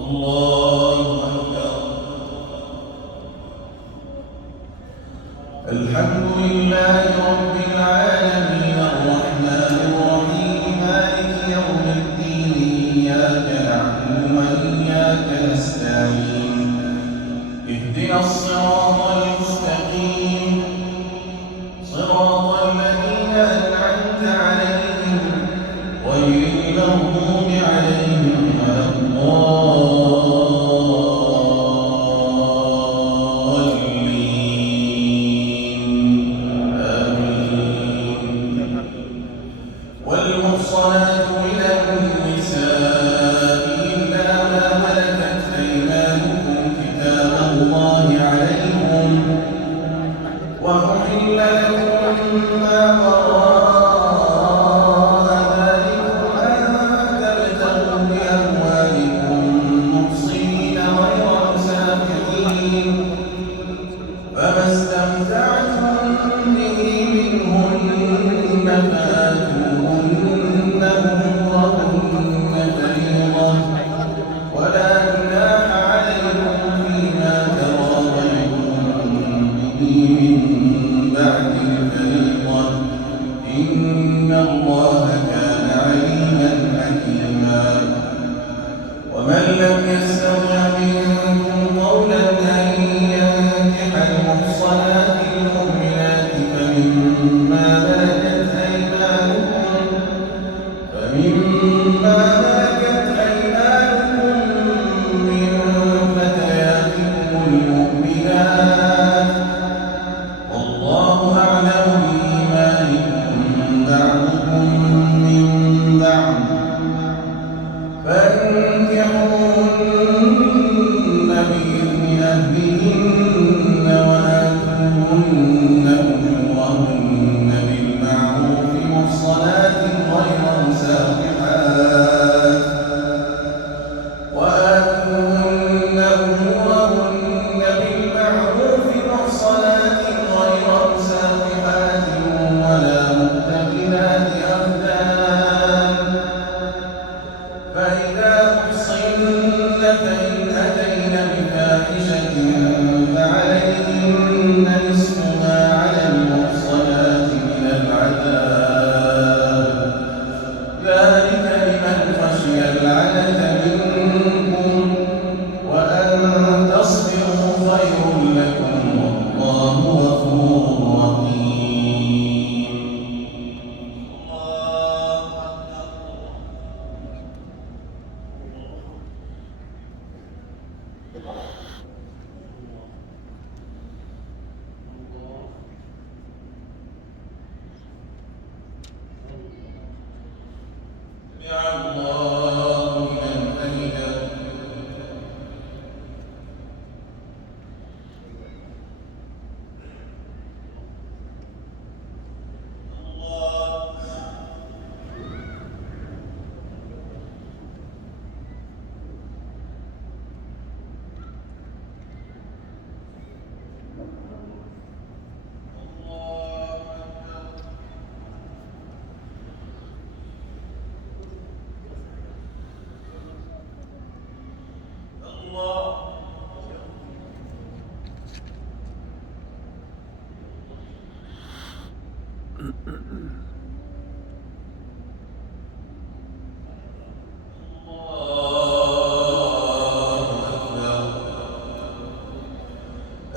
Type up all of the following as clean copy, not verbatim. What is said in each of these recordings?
الله أكبر. الحمد لله رب العالمين الرحمن الرحيم مالك يوم الدين إياك نعبد وإياك نستعين اهدنا الصراط المستقيم صراط الذين أنعمت عليهم غير المغضوب عليهم ولا والمحصنات من النساء إلا ما ملكت أيمانكم كتاب الله عليكم وأحل لكم ما وراء ذلكم أن تبتغوا بأموالكم محصنين غير مسافحين فما استمتعتم به منهن فآتوهن أجورهن فريضة ولا جناح عليكم فيما تراضيتم به من بعد الفريضة إن الله كان عليما حكيما ومن لم يستطع منكم قولا أن ينكح المحصنات المؤمنات فمما ملكت أيمانكم من فتياتكم المؤمنات والله أعلم بإيمانكم بعضكم من بعض فانكحوهن بإذن أهلهن وآتوهن أجورهن بالمعروف محصنات غير مسافحات وآتوهن أجورهن بالمعروف محصنات غير مسافحات ولا متخذات أخدان فإذا أحصن فإن أتين بفاحشة فعليهن نصف ما على المحصنات من العذاب ذلك لمن خشي العنة منكم وأن تصبروا خير لكم والله غفور رحيم. يا الله لمن حمده.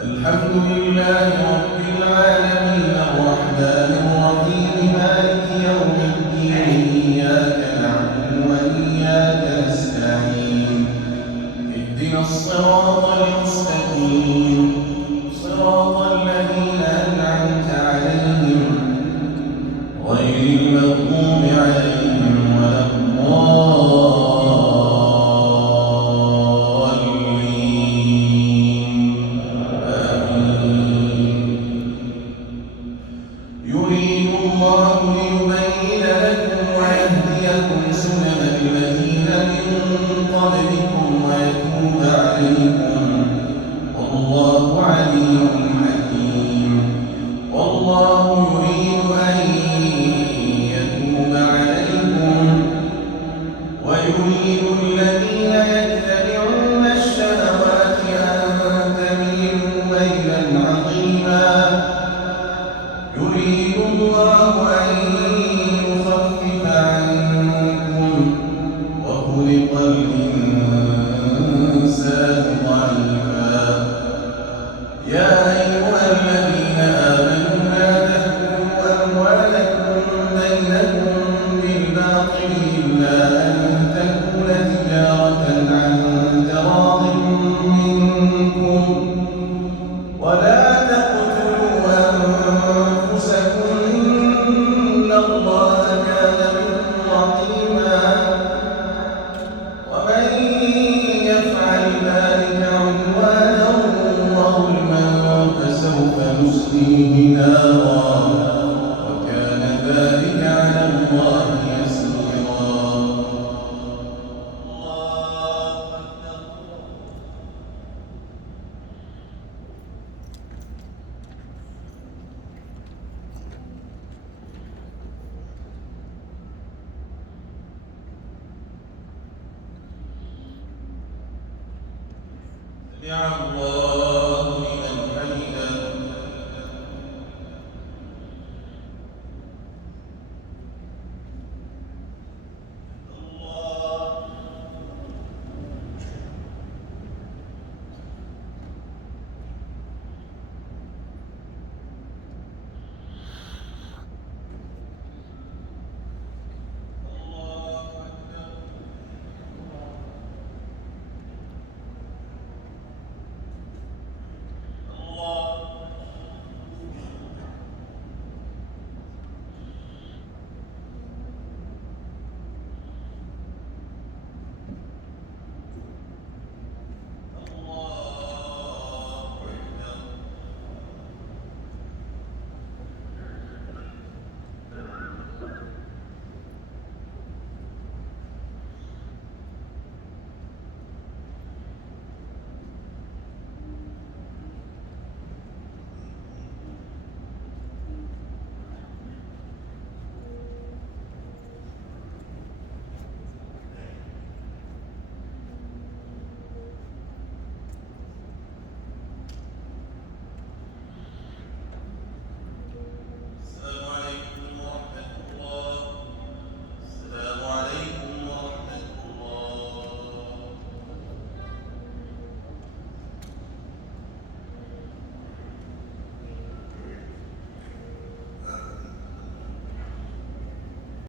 الحمد لله رب العالمين الرحمن الرحيم مالك يوم الدين إياك نعبد وإياك نستعين اهدنا الصراط المستقيم صراط الذين أنعمت عليهم غير المغضوب عليهم ولا يريد الله ليبين لكم ويهديكم سنن الذين من قبلكم ويتوب عليكم والله عليم حكيم والله يريد أن يتوب عليكم ويريد الذين يتبعون الإنسان ضعيفا يا أيها الذين آمنوا لا تأكلوا أموالكم بينكم بالباطل إلا أن تكون تجارة عن تراض منكم ولا تقتلوا أنفسكم إن الله كان بكم رحيما ومن يفعل ذلك عدوانا وظلما فسوف نصليه نارا وكان ذلك على الله يسيرا. يا الله